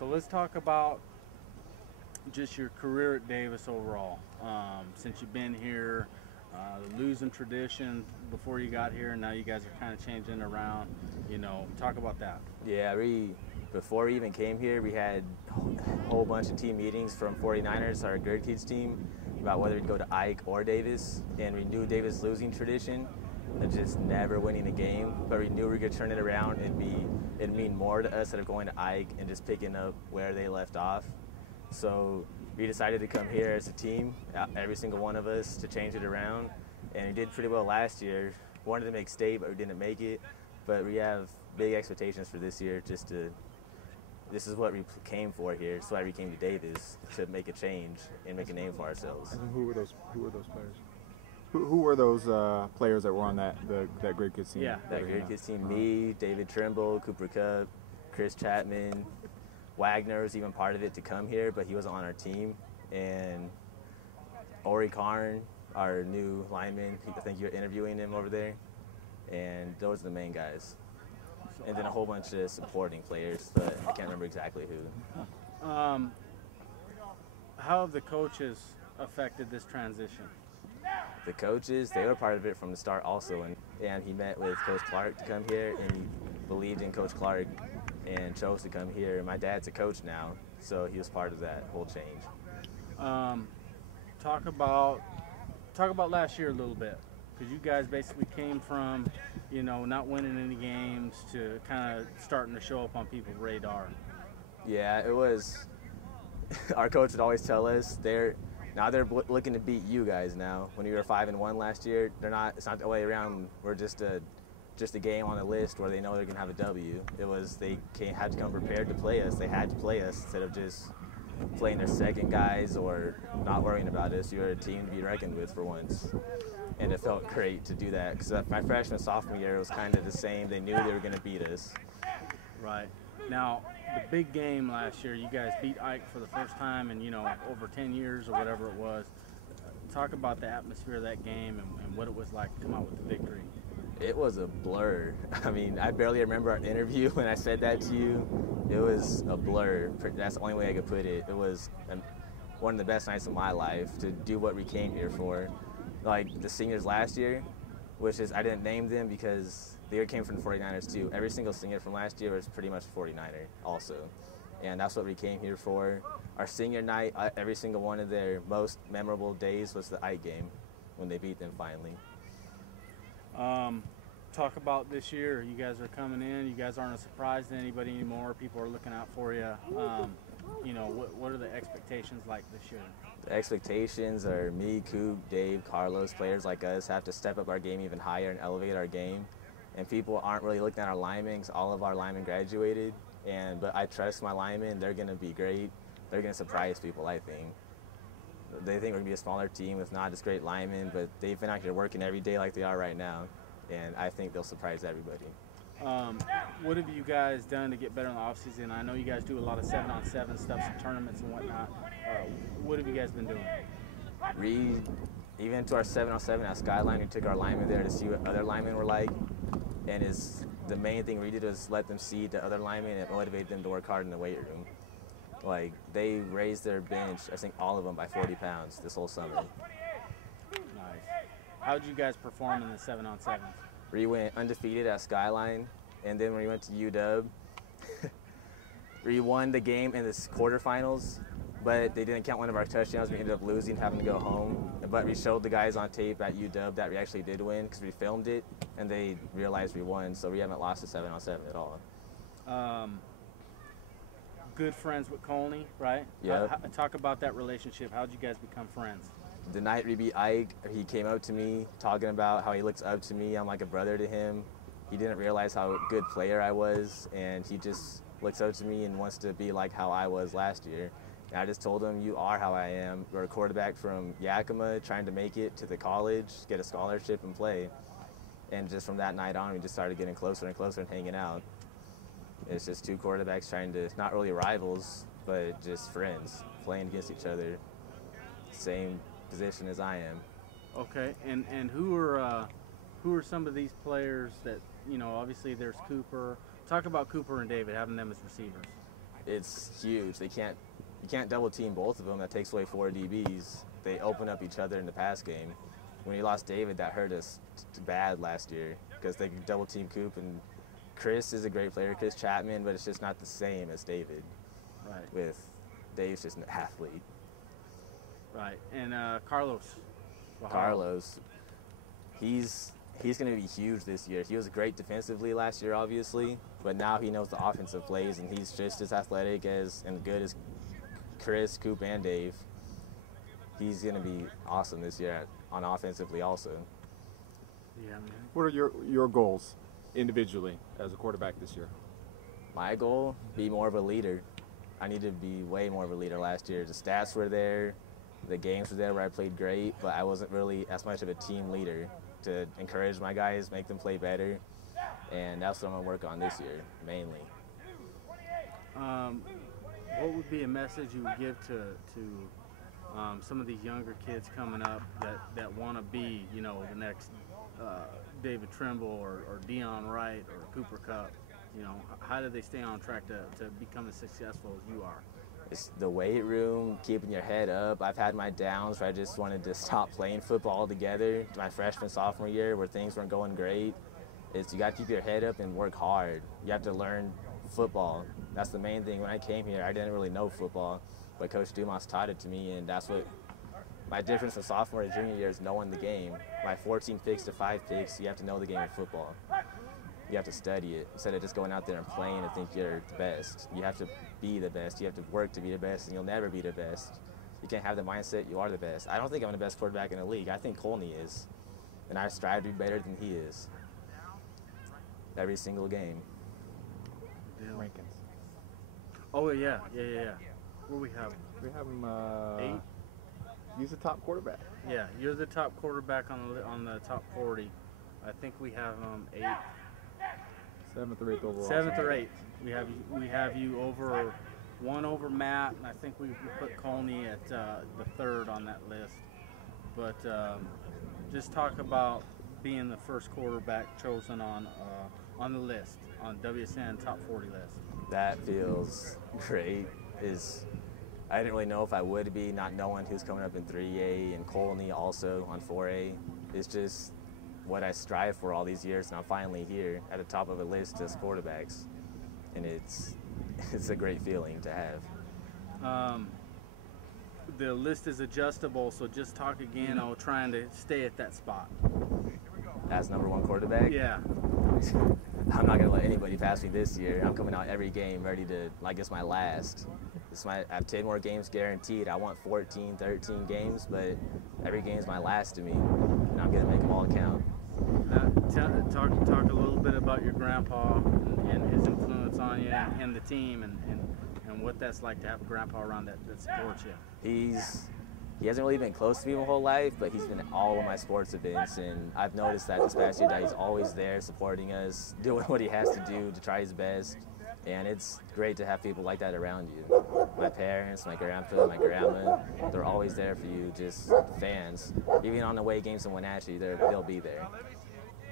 So let's talk about just your career at Davis overall. Since you've been here, the losing tradition before you got here, and now you guys are kind of changing around. Talk about that. Yeah, before we even came here, we had a whole bunch of team meetings from 49ers, our grade kids team, about whether we'd go to Ike or Davis, and we knew Davis' losing tradition of just never winning a game, but we knew we could turn it around. It'd mean more to us instead of going to Ike and just picking up where they left off. So we decided to come here as a team, every single one of us, to change it around, and we did pretty well last year. Wanted to make state, but we didn't make it. But we have big expectations for this year. This is what we came for here. That's why we came to Davis, to make a change and make a name for ourselves. And who were those players? Who were those players that were on that grade kids team? Yeah, that grade kids team. Me, David Trimble, Cooper Cup, Chris Chapman, Wagner was even part of it to come here, but he wasn't on our team. And Ori Karn, our new lineman, I think you're interviewing him over there. And those are the main guys. And then a whole bunch of supporting players, but I can't remember exactly who. How have the coaches affected this transition? The coaches, they were part of it from the start also. And he met with Coach Clark to come here, and he believed in Coach Clark and chose to come here. My dad's a coach now, so he was part of that whole change. Talk about last year a little bit, because you guys basically came from, not winning any games to kind of starting to show up on people's radar. Yeah, it was. Our coach would always tell us they're looking to beat you guys now. When we were 5-1 last year, it's not the way around. We're just a game on the list where they know they're gonna have a W. It was they had to come prepared to play us. They had to play us instead of just playing their second guys or not worrying about us. You were a team to be reckoned with for once. And it felt great to do that, because my freshman sophomore year was kind of the same. They knew they were going to beat us. Right. Now, the big game last year, you guys beat Ike for the first time in, over 10 years or whatever it was. Talk about the atmosphere of that game and what it was like to come out with the victory. It was a blur. I mean, I barely remember our interview when I said that to you. It was a blur. That's the only way I could put it. It was one of the best nights of my life to do what we came here for. Like the seniors last year, which is, I didn't name them because they came from the 49ers too. Every single senior from last year was pretty much a 49er also. And that's what we came here for. Our senior night, every single one of their most memorable days was the Ike game when they beat them finally. Talk about this year. You guys are coming in. You guys aren't a surprise to anybody anymore. People are looking out for you. What are the expectations like this year? The expectations are me, Coop, Dave, Carlos, players like us have to step up our game even higher and elevate our game. And people aren't really looking at our linemen because all of our linemen graduated. But I trust my linemen. They're going to be great. They're going to surprise people, I think. They think we're going to be a smaller team with not as great linemen, but they've been out here working every day like they are right now. And I think they'll surprise everybody. What have you guys done to get better in the offseason? I know you guys do a lot of 7-on-7 stuff, some tournaments and whatnot. What have you guys been doing? Even to our 7-on-7 at Skyline, we took our linemen there to see what other linemen were like. And the main thing we did was let them see the other linemen and motivate them to work hard in the weight room. Like, they raised their bench, I think all of them, by 40 pounds this whole summer. Nice. How did you guys perform in the 7-on-7s? We went undefeated at Skyline, and then when we went to UW, we won the game in the quarterfinals, but they didn't count one of our touchdowns. We ended up losing, having to go home. But we showed the guys on tape at UW that we actually did win because we filmed it, and they realized we won, so we haven't lost a 7-on-7 at all. Good friends with Colney, right? Yeah. Talk about that relationship. How did you guys become friends? The night we beat Ike, he came up to me talking about how he looks up to me. I'm like a brother to him. He didn't realize how good player I was, and he just looks up to me and wants to be like how I was last year. And I just told him, you are how I am. We're a quarterback from Yakima trying to make it to the college, get a scholarship and play. And just from that night on, we just started getting closer and closer and hanging out. It's just two quarterbacks trying to, not really rivals, but just friends, playing against each other, same position as I am. Okay, and who are some of these players that, obviously there's Cooper. Talk about Cooper and David, having them as receivers. it's huge. You can't double team both of them. That takes away 4 DBs. They open up each other in the pass game. When you lost David, that hurt us bad last year because they could double team Coop, and Chris is a great player, Chris Chapman, but it's just not the same as David. Right. With Dave's just an athlete. Right. And Carlos. Carlos, he's going to be huge this year. He was great defensively last year, obviously, but now he knows the offensive plays, and he's just as athletic and good as Chris, Coop, and Dave. He's going to be awesome this year on offensively also. Yeah, man. What are your goals individually as a quarterback this year? My goal, be more of a leader. I need to be way more of a leader last year. The stats were there, the games were there where I played great, but I wasn't really as much of a team leader to encourage my guys, make them play better, and that's what I'm going to work on this year, mainly. What would be a message you would give to some of these younger kids coming up that want to be, you know, the next David Trimble or Deion Wright or Cooper Kupp? You know, how do they stay on track to become as successful as you are? It's the weight room, keeping your head up. I've had my downs where I just wanted to stop playing football altogether. My freshman, sophomore year where things weren't going great. You got to keep your head up and work hard. You have to learn football. That's the main thing. When I came here, I didn't really know football, but Coach Dumas taught it to me, and that's what my difference from sophomore to junior year is knowing the game. My 14 picks to 5 picks, you have to know the game of football. You have to study it instead of just going out there and playing and think you're the best. You have to be the best. You have to work to be the best, and you'll never be the best. You can't have the mindset you are the best. I don't think I'm the best quarterback in the league. I think Colney is, and I strive to be better than he is every single game. Rankins. Oh, yeah. What we have? We have him 8. He's the top quarterback. Yeah, you're the top quarterback on the top 40. I think we have 8. 7th or 8th overall. 7th or 8th. We have you over Matt, and I think we put Colney at the 3rd on that list. But just talk about being the first quarterback chosen on the list, on WSN top 40 list. That feels great. I didn't really know if I would be, not knowing who's coming up in 3A and Colney also on 4A. It's just what I strive for all these years, and I'm finally here at the top of a list as quarterbacks, and it's a great feeling to have. The list is adjustable, so just talk again on trying to stay at that spot. As number 1 quarterback? Yeah. I'm not going to let anybody pass me this year. I'm coming out every game ready to, like it's my last. I have 10 more games guaranteed. I want 14, 13 games, but every game is my last to me, and I'm going to make them all count. Talk a little bit about your grandpa and his influence on you and the team, and what that's like to have a grandpa around that supports you. He hasn't really been close to me my whole life, but he's been at all of my sports events, and I've noticed that this past year that he's always there supporting us, doing what he has to do to try his best, and it's great to have people like that around you. My parents, my grandpa, my grandma, they're always there for you, just fans. Even on away games in Wenatchee, they'll be there.